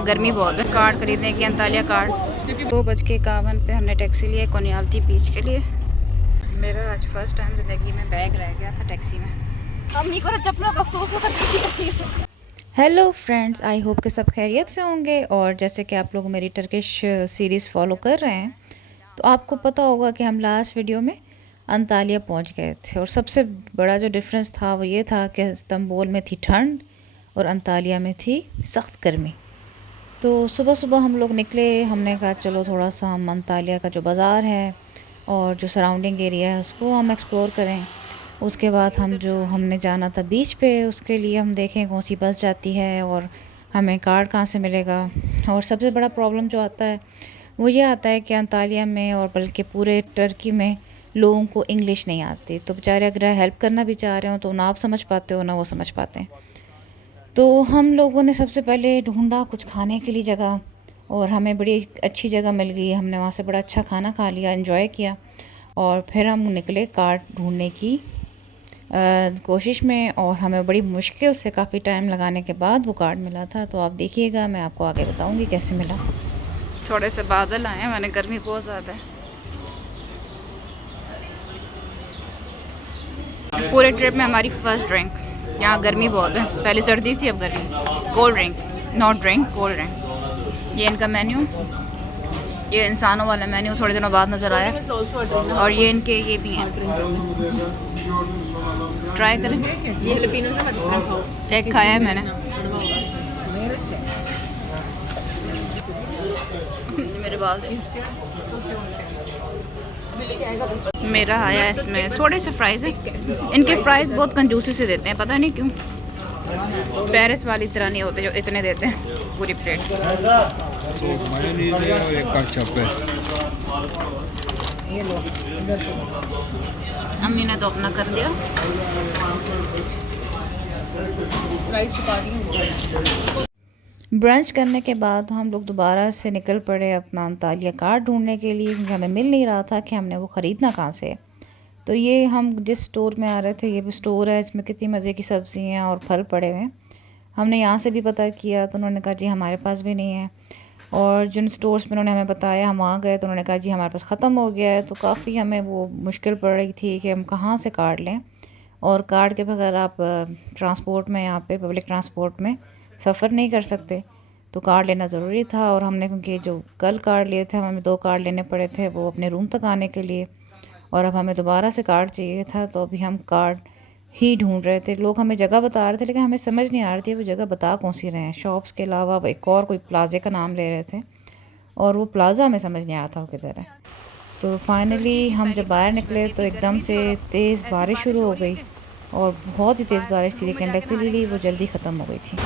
यहाँ गर्मी बहुत है। कार्ड खरीदने की, अंतालिया कार्ड। 2:51 पे हमने टैक्सी लिया कोनियाल्ती बीच के लिए। मेरा आज फर्स्ट टाइम ज़िंदगी में बैग रह गया था टैक्सी में। अम्मी को चप्पलों का अफसोस होता। हेलो फ्रेंड्स, आई होप कि सब खैरियत से होंगे। और जैसे कि आप लोग मेरी टर्किश सीरीज़ फॉलो कर रहे हैं तो आपको पता होगा कि हम लास्ट वीडियो में अंतालिया पहुंच गए थे। और सबसे बड़ा जो डिफरेंस था वो ये था कि इस्तांबुल में थी ठंड और अंतालिया में थी सख्त गर्मी। तो सुबह सुबह हम लोग निकले। हमने कहा चलो थोड़ा सा हम अंतालिया का जो बाज़ार है और जो सराउंडिंग एरिया है उसको हम एक्सप्लोर करें। उसके बाद हमने जाना था बीच पे, उसके लिए हम देखें कौन सी बस जाती है और हमें कार्ड कहाँ से मिलेगा। और सबसे बड़ा प्रॉब्लम जो आता है वो ये आता है कि अंतालिया में और बल्कि पूरे टर्की में लोगों को इंग्लिश नहीं आती। तो बेचारे अगर हेल्प करना भी चाह रहे हो तो ना आप समझ पाते हो ना वो समझ पाते हैं। तो हम लोगों ने सबसे पहले ढूंढा कुछ खाने के लिए जगह, और हमें बड़ी अच्छी जगह मिल गई। हमने वहाँ से बड़ा अच्छा खाना खा लिया, एंजॉय किया, और फिर हम निकले कार्ड ढूंढने की कोशिश में। और हमें बड़ी मुश्किल से काफ़ी टाइम लगाने के बाद वो कार्ड मिला था। तो आप देखिएगा, मैं आपको आगे बताऊंगी कैसे मिला। थोड़े से बादल आए हैं, मैंने गर्मी बहुत ज़्यादा है। पूरे ट्रिप में हमारी फर्स्ट ड्रिंक। यहाँ गर्मी बहुत है, पहले सर्दी थी अब गर्मी। Cold drink, not drink, cold drink. ये इनका मेन्यू, ये इंसानों वाला मेन्यू थोड़े दिनों बाद नज़र आया। और ये इनके ये भी हैं, ट्राई करें। एक खाया है मैंने। मेरे बाल मेरा आया इसमें थोड़े से फ्राइज़ हैं। इनके फ्राइज़ बहुत कंजूसी से देते हैं, पता नहीं क्यों। पेरिस वाली तरह नहीं होते जो इतने देते हैं पूरी प्लेट। अम्मी ने तो अपना कर दिया। ब्रंच करने के बाद हम लोग दोबारा से निकल पड़े अपना अंतालिया कार्ड ढूंढने के लिए, क्योंकि हमें मिल नहीं रहा था कि हमने वो ख़रीदना कहाँ से। तो ये हम जिस स्टोर में आ रहे थे, ये भी स्टोर है, इसमें कितनी मज़े की सब्ज़ियाँ और फल पड़े हुए हैं। हमने यहाँ से भी पता किया तो उन्होंने कहा जी हमारे पास भी नहीं है। और जिन स्टोर्स में उन्होंने हमें बताया हम वहाँ गए तो उन्होंने कहा जी हमारे पास ख़त्म हो गया है। तो काफ़ी हमें वो मुश्किल पड़ रही थी कि हम कहाँ से कार्ड लें। और कार्ड के बगैर आप ट्रांसपोर्ट में, यहाँ पे पब्लिक ट्रांसपोर्ट में सफ़र नहीं कर सकते। तो कार्ड लेना ज़रूरी था। और हमने, क्योंकि जो कल कार्ड लिए थे, हमें 2 कार्ड लेने पड़े थे वो अपने रूम तक आने के लिए। और अब हमें दोबारा से कार्ड चाहिए था, तो अभी हम कार्ड ही ढूंढ रहे थे। लोग हमें जगह बता रहे थे लेकिन हमें समझ नहीं आ रही थी वो जगह बता कौन सी रहे हैं। शॉप्स के अलावा वो एक और कोई प्लाज़े का नाम ले रहे थे, और वो प्लाज़ा हमें समझ नहीं आ रहा था वो किधर है। तो फाइनली हम जब बाहर निकले तो एकदम से तेज़ बारिश शुरू हो गई, और बहुत ही तेज़ बारिश थी, लेकिन लकीली वो जल्दी ख़त्म हो गई थी।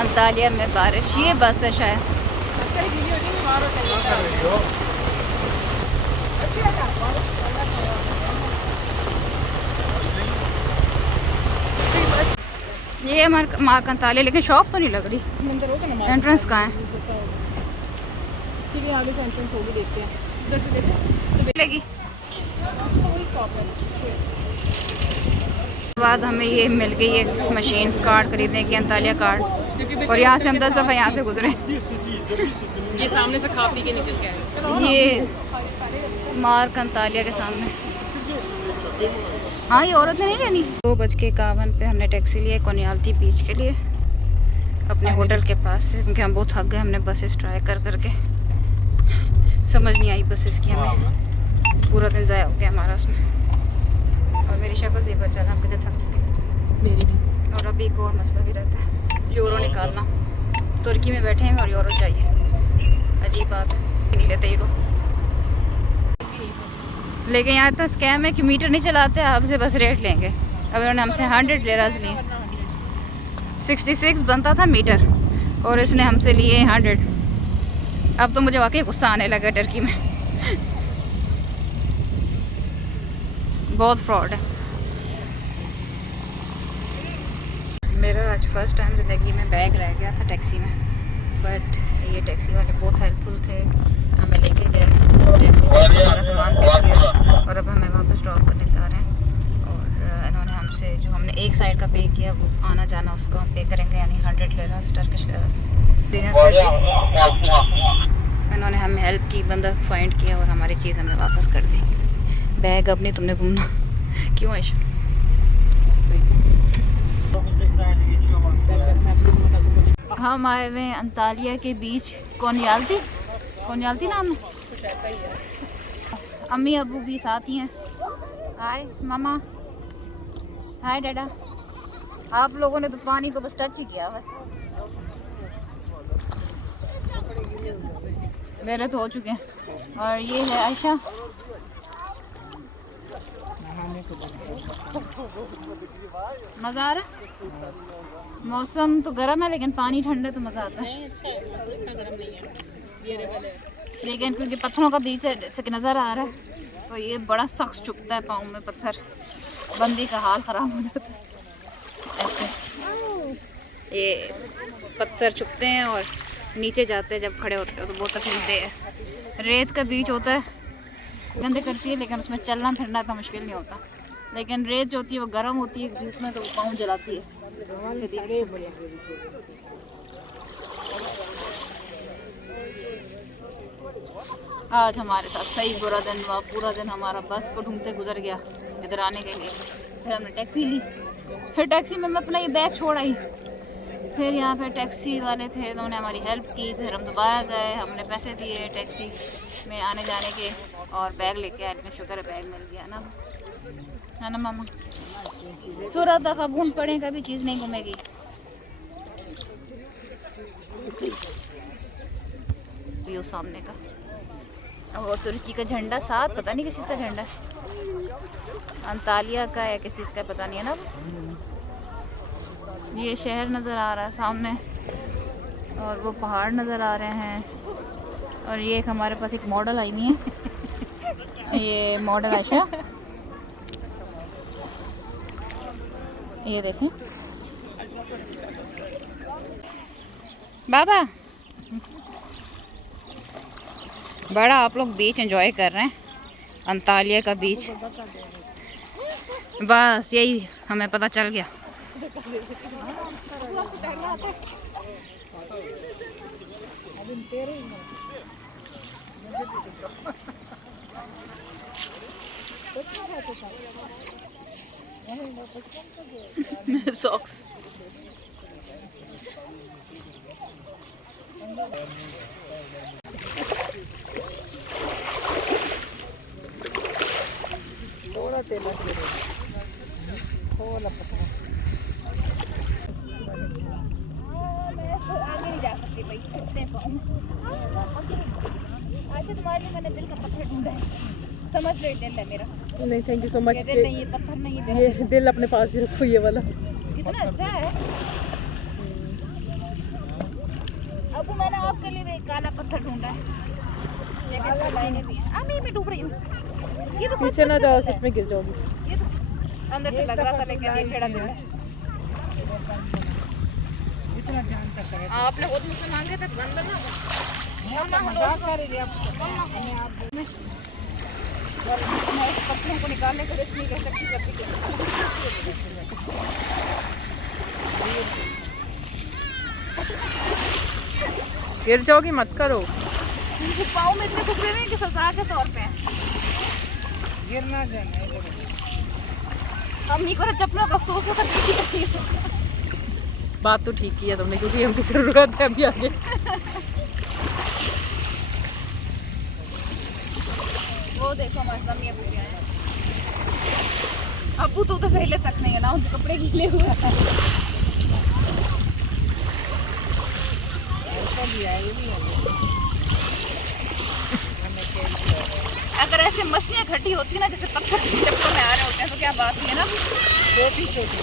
अंतालिया में बारिश, ये बस है शायद। ये मार्क अंतालिया, लेकिन शॉप तो नहीं लग रही। एंट्रेंस कहाँ है? बाद हमें ये मिल गई एक मशीन कार्ड खरीदने की, अंतालिया कार्ड। और यहाँ से हम 10 दफ़ा यहाँ से गुजरे। ये सामने से खा पी के निकल के आए। ये मार्क अंतालिया के सामने। हाँ, ये औरत ने नहीं लेनी। 2:51 पे हमने टैक्सी लिया कोनियाल्ती बीच के लिए, अपने होटल के पास से, क्योंकि हम बहुत थक गए। हमने बसेस ट्राई कर करके, समझ नहीं आई बसेस की, हमें पूरा दिन ज़ाया हो गया हमारा उसमें। और मेरी शक्ल से बचा हम कितने थक चुके। मेरी भी। और अभी एक और मसला भी रहता है, यूरो निकालना। तुर्की में बैठे हैं और यूरो चाहिए। अजीब बात है, नहीं लेते यूरो। लेकिन यहाँ इतना स्कैम है कि मीटर नहीं चलाते, आपसे बस रेट लेंगे। अब उन्होंने हमसे 100 लिरास लिए। 66 बनता था मीटर और इसने हमसे लिए 100। अब तो मुझे वाकई गुस्सा आने लगा टर्की में। बहुत फ्रॉड है। मेरा आज फर्स्ट टाइम ज़िंदगी में बैग रह गया था टैक्सी में, बट ये टैक्सी वाले बहुत हेल्पफुल थे, हमें लेके गए, टैक्सी हमारा सामान पिक किया और अब हमें वापस ड्रॉप करने जा रहे हैं। और इन्होंने हमसे जो हमने एक साइड का पे किया वो आना जाना उसको हम पे करेंगे, यानी 100 लिरास टर्किश लिरास। इन्होंने हमें हेल्प की, बंदा फाइंड किया और हमारी चीज़ हमने वापस कर दी। बैग अब नहीं तुमने घूमना क्यों आयशा? हम आए हुए हैं अंतालिया के बीच, कोनियाल्ती नाम है। अम्मी अबू भी साथ ही हैं। हाय मामा, हाय डैडा। आप लोगों ने तो पानी को बस टच ही किया हुआ। मेरे तो हो चुके हैं। और ये है आयशा। मज़ा आ रहा है? मौसम तो गर्म है लेकिन पानी ठंडा तो मज़ा आता है। लेकिन क्योंकि पत्थरों का बीच है जैसे कि नज़र आ रहा है, तो ये बड़ा सख्त चुभता है पाँव में पत्थर, बंदी का हाल ख़राब हो जाता है। ऐसे ये पत्थर चुभते हैं और नीचे जाते हैं, जब खड़े होते हैं तो बहुत तकलीफ दे है। रेत का बीच होता है, गंदे करती है लेकिन उसमें चलना फिरना तो मुश्किल नहीं होता। लेकिन रेत जो होती है वो गर्म होती है धूप में, तो पाँव जलाती है। आज हमारे साथ सही बुरा दिन हुआ। पूरा दिन हमारा बस को ढूंढते गुजर गया इधर आने के लिए। फिर हमने टैक्सी ली, फिर टैक्सी में मैं अपना ये बैग छोड़ आई। फिर यहाँ पे टैक्सी वाले थे, उन्होंने हमारी हेल्प की। फिर हम दोबारा गए, हमने पैसे दिए टैक्सी में आने जाने के और बैग लेके आए। लेकिन शुक्र है बैग मिल गया ना, है ना मामा? सूरत कबून पड़े कभी चीज़ नहीं घूमेगी। व्यू सामने का और तुर्की का झंडा साथ, पता नहीं किस चीज़ का झंडा है, अंतालिया का या किस चीज़ का पता नहीं है ना। ये शहर नज़र आ रहा है सामने और वो पहाड़ नज़र आ रहे हैं। और ये एक हमारे पास एक मॉडल आई हुई है, ये मॉडल आयशा, ये देखें बाबा। बड़ा आप लोग बीच एंजॉय कर रहे हैं, अंतालिया का बीच। बस यही हमें पता चल गया। सॉक्स थोड़ा तेल आगे नहीं जा सकती भाई, कितने पाऊँ। आज तुम्हारे लिए मैंने दिल का पत्थर ढूंढा है, समझ लो दिल है मेरा। नहीं थैंक यू सो मच। ये दिल नहीं, ये पत्थर नहीं है, ये दिल अपने पास ही रखो, ये वाला कितना अच्छा है। अब मैंने आपके लिए भी एक काला पत्थर ढूंढा है, ये किसका लाइनें भी हैं। मैं डूब रही हूँ। ये तो पीछे ना जाओ, सच में गिर जाओगी। ये तो अंदर से लग रहा था लेकिन ये टेढ़ा दिल है। इतना जान तक है आपने खुद मुझसे मांगे थे अंदर ना मजाक कर रही है। मैं इस पत्थरों को निकालने के रिस्क नहीं ले सकती जल्दी के। गिर जाओगी, मत करो। इनके पाँव में इतने टुकड़े हुए कि सजा के तौर पे गिरना जाना। हम नहीं करे चप्पलों का अफसोस होता। बात तो ठीक किया तुमने, क्योंकि हमकी जरूरत है अभी आगे। वो देखो हमारे सामने अबू क्या है। अबू तो सही ले सकते नहीं है ना, उनके कपड़े गीले हुए हैं। अगर ऐसे मछलियाँ खटी होती ना जैसे पत्थर की चप्पलों में आ रहे होते हैं तो क्या बात है ना। छोटी छोटी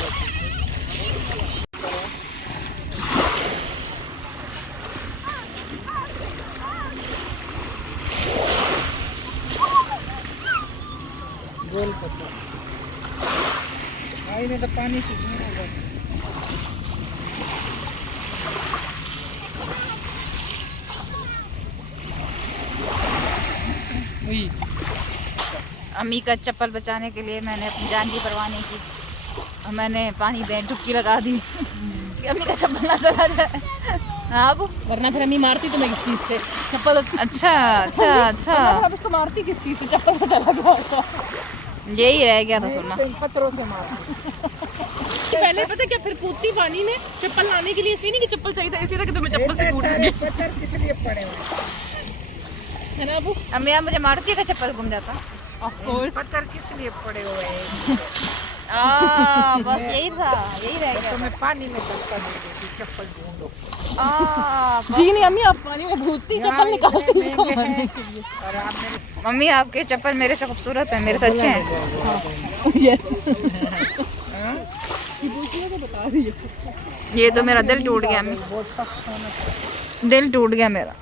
गोल पत्थर आई में तो पानी से अम्मी का चप्पल बचाने के लिए मैंने अपनी जान की परवाह नहीं की। मैंने पानी में डुबकी लगा दी कि अम्मी का चप्पल ना चला जाए। हाँ अब वरना फिर अम्मी मारती तुम्हें किस चीज़ से? चप्पल। अच्छा अच्छा अच्छा, अब इसको मारती किस चीज़ से? चप्पल से चला गया होता। यही रह गया था सुनना। पत्थरों से मारती। पहले पता क्या, फिर कूदती पानी में चप्पल लाने के लिए, इसलिए नहीं कि चप्पल चाहिए था, इसी तरह कि तुम्हें चप्पल से कूद सके। पत्थर किस लिए पड़े हुए है ना अबू? अम्मी आप मुझे मारती है कि चप्पल गुम जाता? Of course. पत्थर किस लिए पड़े हुए हैं? बस यही था, यही रह गया। तो मैं पानी में धक्का दे देती, चप्पल ढूंढो। जी नहीं अम्मी, आप पानी में कूदती चप्पल निकालती इसको मारने के लिए। और आप मेरे मम्मी आपके चप्पल मेरे से खूबसूरत है, मेरे से अच्छे हैं। यस। तो बता रही है। ये तो मेरा दिल टूट गया अम्मी, बहुत सख्त होना चाहिए। दिल टूट गया मेरा।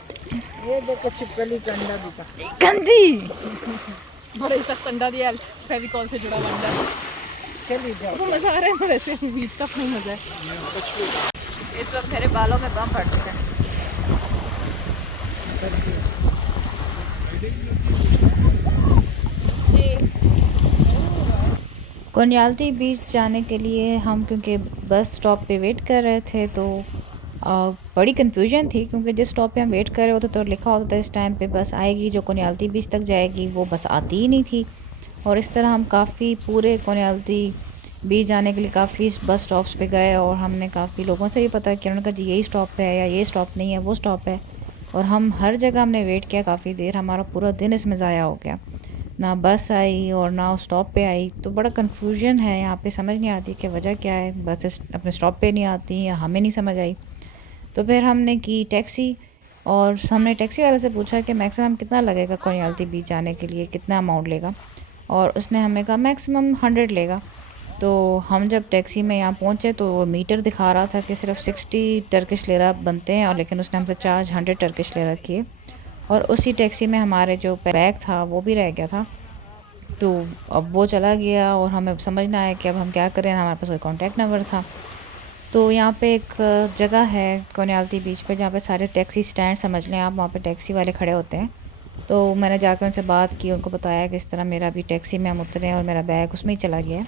ये देखो छिपकली का अंडा भी था। गंदी। बड़े सख्त अंडा दिया, फेविकॉल से जुड़ा हुआ अंडा। चली जाओ। तो मज़ा आ रहा है ना, वैसे बीच का अपना मज़ा है। इस वक्त मेरे बालों में बम फट रहे हैं। कोनियाल्टी बीच जाने के लिए हम क्योंकि बस स्टॉप पे वेट कर रहे थे तो बड़ी कन्फ्यूजन थी, क्योंकि जिस स्टॉप पे हम वेट कर रहे होते तो लिखा होता था इस टाइम पे बस आएगी जो कोनियाल्टी बीच तक जाएगी, वो बस आती ही नहीं थी। और इस तरह हम काफ़ी पूरे कोनियाल्टी बीच जाने के लिए काफ़ी बस स्टॉप्स पे गए और हमने काफ़ी लोगों से भी पता किया, उन्होंने कहा जी यही स्टॉप है या ये स्टॉप नहीं है वो स्टॉप है। और हम हर जगह हमने वेट किया काफ़ी देर, हमारा पूरा दिन इसमें ज़ाया हो गया, ना बस आई और ना उस स्टॉप पे आई। तो बड़ा कन्फ्यूजन है यहाँ पे, समझ नहीं आती कि वजह क्या है, बस अपने स्टॉप पे नहीं आती या हमें नहीं समझ आई। तो फिर हमने की टैक्सी और हमने टैक्सी वाले से पूछा कि मैक्सिमम कितना लगेगा कोनियाल्टी बीच जाने के लिए, कितना अमाउंट लेगा, और उसने हमें कहा मैक्सिमम 100 लेगा। तो हम जब टैक्सी में यहाँ पहुँचे तो मीटर दिखा रहा था कि सिर्फ 60 टर्किश लेरा बनते हैं, और लेकिन उसने हमसे चार्ज 100 टर्किश लेरा किए। और उसी टैक्सी में हमारे जो बैग था वो भी रह गया था। तो अब वो चला गया और हमें समझ ना आया कि अब हम क्या करें, हमारे पास कोई कॉन्टैक्ट नंबर था। तो यहाँ पे एक जगह है कोनियाल्टी बीच पे जहाँ पे सारे टैक्सी स्टैंड समझ लें आप, वहाँ पे टैक्सी वाले खड़े होते हैं। तो मैंने जाकर उनसे बात की, उनको बताया कि इस तरह मेरा भी टैक्सी में हम उतरे और मेरा बैग उसमें ही चला गया।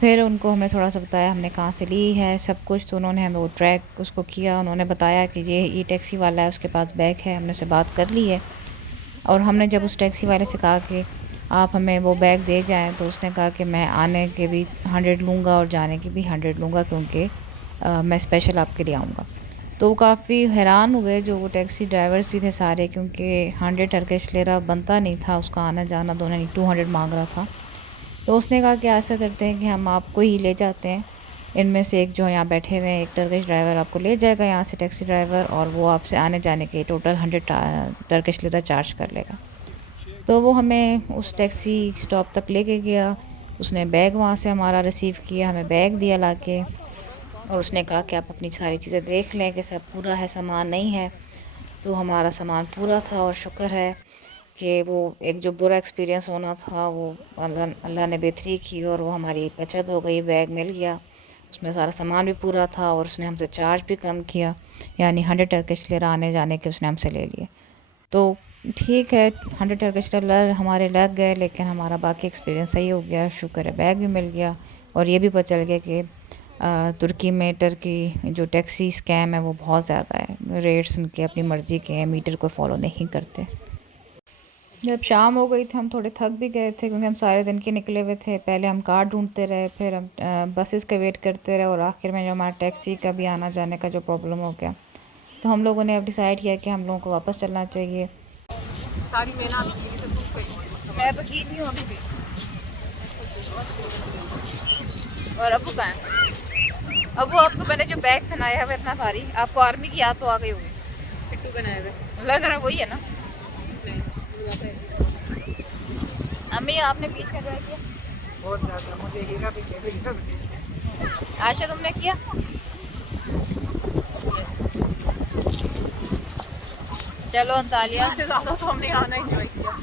फिर उनको हमने थोड़ा सा बताया हमने कहाँ से ली है सब कुछ, तो उन्होंने हमें वो ट्रैक उसको किया, उन्होंने बताया कि ये टैक्सी वाला है, उसके पास बैग है, हमने उससे बात कर ली है। और हमने जब उस टैक्सी वाले से कहा कि आप हमें वो बैग दे जाएं, तो उसने कहा कि मैं आने के भी 100 लूँगा और जाने के भी 100 लूँगा, क्योंकि मैं स्पेशल आपके लिए आऊँगा। तो वो काफ़ी हैरान हुए जो वो टैक्सी ड्राइवर्स भी थे सारे, क्योंकि 100 टर्किश लेरा बनता नहीं था उसका आना जाना, दोनों ही 200 मांग रहा था। तो उसने कहा कि ऐसा करते हैं कि हम आपको ही ले जाते हैं, इनमें से एक जो यहाँ बैठे हुए हैं एक टर्किश ड्राइवर आपको ले जाएगा यहाँ से, टैक्सी ड्राइवर, और वो आपसे आने जाने के टोटल 100 टर्किश लेरा चार्ज कर लेगा। तो वो हमें उस टैक्सी स्टॉप तक लेके गया, उसने बैग वहाँ से हमारा रिसीव किया, हमें बैग दिया लाके, और उसने कहा कि आप अपनी सारी चीज़ें देख लें कि सब पूरा है, सामान नहीं है। तो हमारा सामान पूरा था और शुक्र है कि वो एक जो बुरा एक्सपीरियंस होना था वो अल्लाह ने बेहतरी की और वो हमारी बचत हो गई, बैग मिल गया, उसमें सारा सामान भी पूरा था और उसने हमसे चार्ज भी कम किया, यानी 100 टर्किश लेरा आने जाने के उसने हमसे ले लिए। तो ठीक है 100 टर्किश लेरा हमारे लग गए, लेकिन हमारा बाकी एक्सपीरियंस सही हो गया, शुक्र है बैग भी मिल गया। और ये भी पता चल गया कि तुर्की में टर्की जो टैक्सी स्कैम है वो बहुत ज़्यादा है, रेट्स उनके अपनी मर्ज़ी के हैं, मीटर को फॉलो नहीं करते। जब शाम हो गई थी हम थोड़े थक भी गए थे, क्योंकि हम सारे दिन के निकले हुए थे। पहले हम कार ढूंढते रहे, फिर हम बसेस का वेट करते रहे, और आखिर में जो हमारा टैक्सी का भी आना जाने का जो प्रॉब्लम हो गया, तो हम लोगों ने अब डिसाइड किया कि हम लोगों को वापस चलना चाहिए। सारी मैं तो की नहीं हूँ अभी भी। और अबू कहाँ है? अबू आपको मैंने जो बैग पहनाया है इतना भारी, आपको आर्मी की याद तो आ गई होगी। पिट्टू बनाए हुए लग रहा वही है ना? अम्मी आपने बीच का ट्राई किया? बहुत ज़्यादा, मुझे हीरा भी आशा तुमने किया? चलो अंतालिया से ज़्यादा तो हमने आना एंजॉय किया,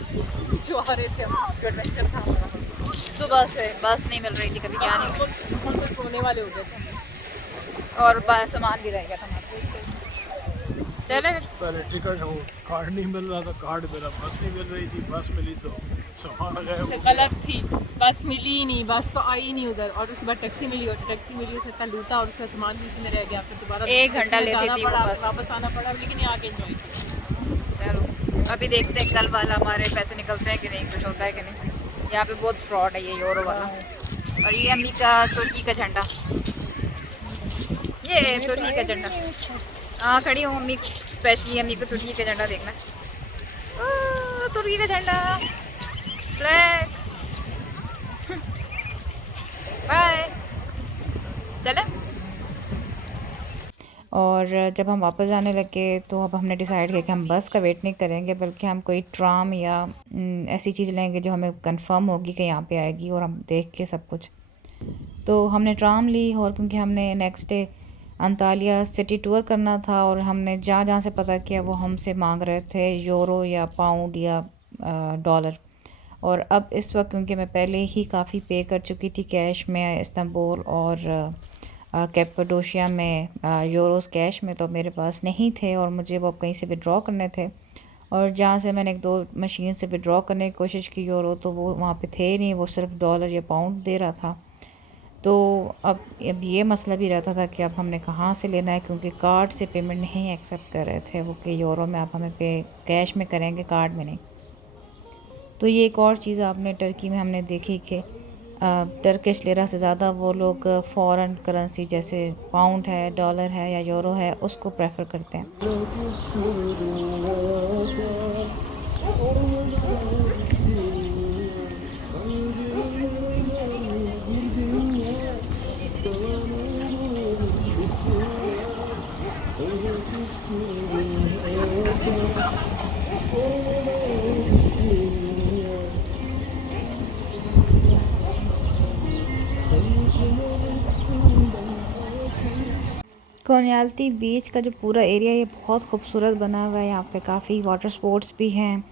जो आ रहे थे हम, जो एडवेंचर था हमारा। सुबह से बस नहीं मिल रही थी, कभी क्या नहीं, हम तो सोने वाले हो गए थे और सामान भी रह गया था हमारे। चले पहले टिकट हो कार्ड नहीं मिल रहा था, कार्ड मेरा बस नहीं मिल रही थी, बस मिली तो गलत थी, बस मिली ही नहीं, बस तो आई ही नहीं उधर। और उसके बाद टैक्सी मिली, और टैक्सी मिली उसने इतना लूटा और उसका सामान भी उसी में रह गया। फिर दोबारा 1 घंटा लेती जाना थी पड़ा, वो बस। वापस आना पड़ा, लेकिन यहाँ के एंजॉय किया। चलो अभी देखते हैं कल वाला हमारे पैसे निकलते हैं कि नहीं, कुछ होता है कि नहीं। यहाँ पे बहुत फ्रॉड है ये यूरो वाला। और ये अम्मी का तुर्की का झंडा, ये तुर्की का झंडा। हाँ खड़ी हूँ अम्मी, स्पेशली अम्मी को तुर्की का झंडा देखना है। तुर्की का झंडा फ्लैग। बाय, चले। और जब हम वापस जाने लगे तो अब हमने डिसाइड किया कि हम बस का वेट नहीं करेंगे, बल्कि हम कोई ट्राम या ऐसी चीज़ लेंगे जो हमें कंफर्म होगी कि यहाँ पे आएगी और हम देख के सब कुछ। तो हमने ट्राम ली, और क्योंकि हमने next day Antalya city tour करना था, और हमने जहाँ जहाँ से पता किया वो हमसे मांग रहे थे यूरो या पाउंड या डॉलर। और अब इस वक्त क्योंकि मैं पहले ही काफ़ी पे कर चुकी थी कैश में इस्तांबुल और कैपाडोशिया में यूरोस कैश में, तो मेरे पास नहीं थे और मुझे वो कहीं से विड्रॉ करने थे। और जहाँ से मैंने 1-2 मशीन से विड्रॉ करने की कोशिश की यूरो, तो वो वहाँ पे थे नहीं, वो सिर्फ डॉलर या पाउंड दे रहा था। तो अब ये मसला भी रहता था कि अब हमने कहाँ से लेना है, क्योंकि कार्ड से पेमेंट नहीं एक्सेप्ट कर रहे थे वो, कि यूरो में आप हमें पे कैश में करेंगे, कार्ड में नहीं। तो ये एक और चीज़ आपने टर्की में हमने देखी कि टर्किश लिरा से ज़्यादा वो लोग फॉरेन करेंसी जैसे पाउंड है, डॉलर है या यूरो है, उसको प्रेफर करते हैं। कोनियाल्टी बीच का जो पूरा एरिया ये बहुत खूबसूरत बना हुआ है। यहाँ पे काफ़ी वाटर स्पोर्ट्स भी हैं,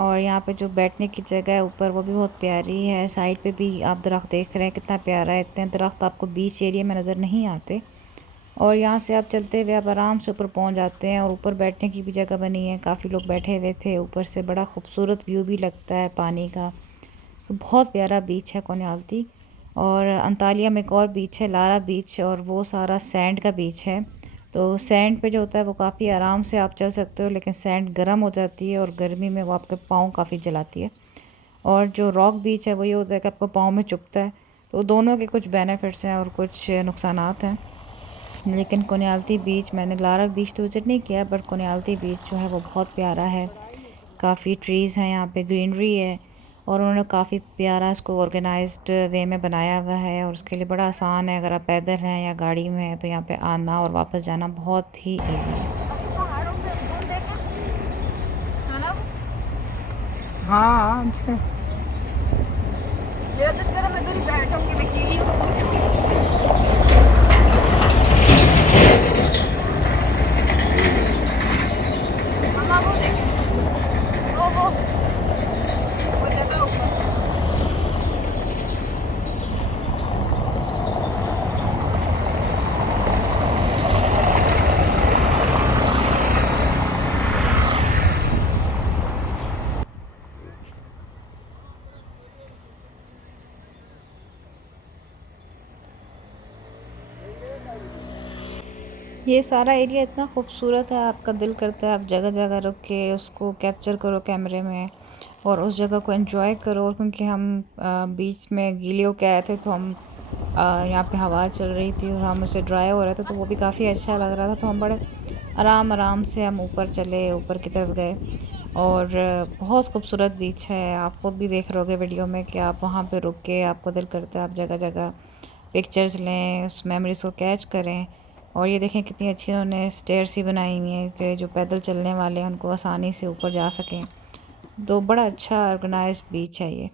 और यहाँ पे जो बैठने की जगह है ऊपर वो भी बहुत प्यारी है। साइड पे भी आप दरख्त देख रहे हैं, कितना प्यारा है। इतने दरख्त आपको बीच एरिया में नज़र नहीं आते, और यहाँ से आप चलते हुए आप आराम से ऊपर पहुँच जाते हैं। और ऊपर बैठने की भी जगह बनी है, काफ़ी लोग बैठे हुए थे ऊपर से, बड़ा खूबसूरत व्यू भी लगता है पानी का। तो बहुत प्यारा बीच है कोनियाल्टी। और अंतालिया में एक और बीच है, लारा बीच, और वो सारा सैंड का बीच है। तो सैंड पे जो होता है वो काफ़ी आराम से आप चल सकते हो, लेकिन सैंड गर्म हो जाती है और गर्मी में वो आपके पाँव काफ़ी जलाती है। और जो रॉक बीच है वो ये होता है कि आपको पाँव में चुभता है। तो दोनों के कुछ बेनिफिट्स हैं और कुछ नुकसानात हैं। लेकिन कोनियाल्टी बीच, मैंने लारा बीच तो विज़िट नहीं किया, बट कोनियाल्टी बीच जो है वो बहुत प्यारा है। काफ़ी ट्रीज़ हैं यहाँ पे, ग्रीनरी है, और उन्होंने काफ़ी प्यारा इसको ऑर्गेनाइज्ड वे में बनाया हुआ है। और उसके लिए बड़ा आसान है, अगर आप पैदल हैं या गाड़ी में हैं तो यहाँ पे आना और वापस जाना बहुत ही ईजी है। हाँ अच्छा। मेरा तो जरा मैं तो नहीं बैठूंगी, मैं कीली हूँ सोचूंगी। मामा वो देखें, वो जगह ऊपर। ये सारा एरिया इतना खूबसूरत है, आपका दिल करता है आप जगह जगह रुक के उसको कैप्चर करो कैमरे में और उस जगह को एंजॉय करो। क्योंकि हम बीच में गीले होके आए थे, तो हम यहाँ पे हवा चल रही थी और हम उसे ड्राई हो रहे थे, तो वो भी काफ़ी अच्छा लग रहा था। तो हम बड़े आराम आराम से हम ऊपर चले, ऊपर की तरफ गए, और बहुत खूबसूरत बीच है। आपको भी देख रहोगे वीडियो में कि आप वहाँ पे रुक के आपको दिल करता है आप जगह जगह पिक्चर्स लें, उस मेमोरीज़ को कैच करें। और ये देखें कितनी अच्छी उन्होंने स्टेयर्स ही बनाई हुई हैं कि जो पैदल चलने वाले हैं उनको आसानी से ऊपर जा सकें। तो बड़ा अच्छा ऑर्गेनाइज्ड बीच है ये।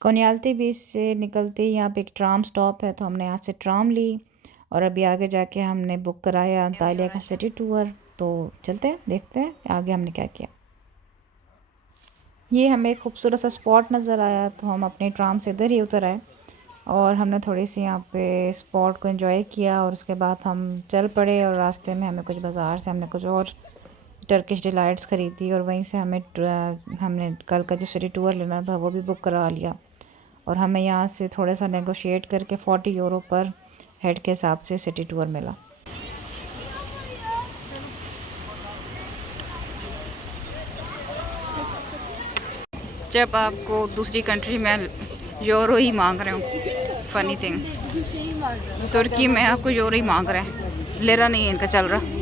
कोनियाल्टी बीच से निकलते ही यहाँ पे एक ट्राम स्टॉप है, तो हमने यहाँ से ट्राम ली और अभी आगे जाके हमने बुक कराया अंतालिया का सिटी टूर। तो चलते हैं, देखते हैं आगे हमने क्या किया। ये हमें एक खूबसूरत सा स्पॉट नज़र आया, तो हम अपनी ट्राम से इधर ही उतर आए और हमने थोड़ी सी यहाँ पे स्पॉट को एंजॉय किया और उसके बाद हम चल पड़े। और रास्ते में हमें कुछ बाज़ार से हमने कुछ और टर्किश डिलाइट्स ख़रीदी और वहीं से हमने कल का जो सिटी टूर लेना था वो भी बुक करा लिया। और हमें यहाँ से थोड़ा सा नेगोशिएट करके 40 यूरो पर हेड के हिसाब से सिटी टूर मिला। जब आपको दूसरी कंट्री में यूरो ही मांग रहे हो, फ़नी थिंग, तुर्की में आपको यूरो ही मांग रहे हैं, लिरा नहीं है इनका चल रहा।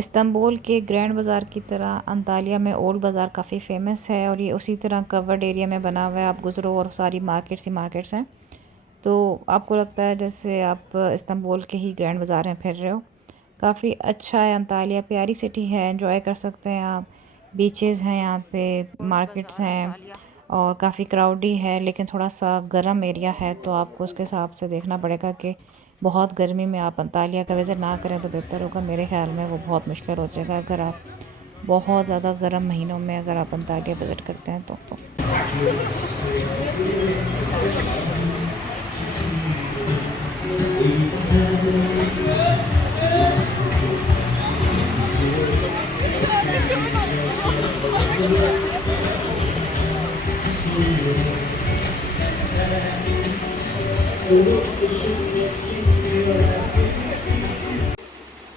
इस्तांबुल के ग्रैंड बाज़ार की तरह अंतालिया में ओल्ड बाज़ार काफ़ी फ़ेमस है और ये उसी तरह कवर्ड एरिया में बना हुआ है। आप गुज़रो और सारी मार्केट्स ही मार्केट्स हैं, तो आपको लगता है जैसे आप इस्तांबुल के ही ग्रैंड बाज़ार में फिर रहे हो। काफ़ी अच्छा है अंतालिया, प्यारी सिटी है, एंजॉय कर सकते हैं आप। बीचेस हैं यहाँ पे, मार्केट्स हैं और काफ़ी क्राउडी है, लेकिन थोड़ा सा गर्म एरिया है, तो आपको उसके हिसाब से देखना पड़ेगा कि बहुत गर्मी में आप अंतालिया का विज़िट ना करें तो बेहतर होगा। मेरे ख्याल में वो बहुत मुश्किल हो जाएगा अगर आप बहुत ज़्यादा गर्म महीनों में अगर आप अंतालिया विज़िट करते हैं तो।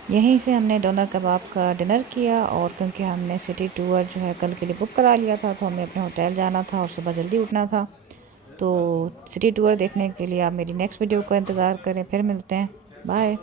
यहीं से हमने डोनर कबाब का डिनर किया और क्योंकि हमने सिटी टूर जो है कल के लिए बुक करा लिया था, तो हमें अपने होटल जाना था और सुबह जल्दी उठना था। तो सिटी टूर देखने के लिए आप मेरी नेक्स्ट वीडियो का इंतज़ार करें। फिर मिलते हैं, बाय।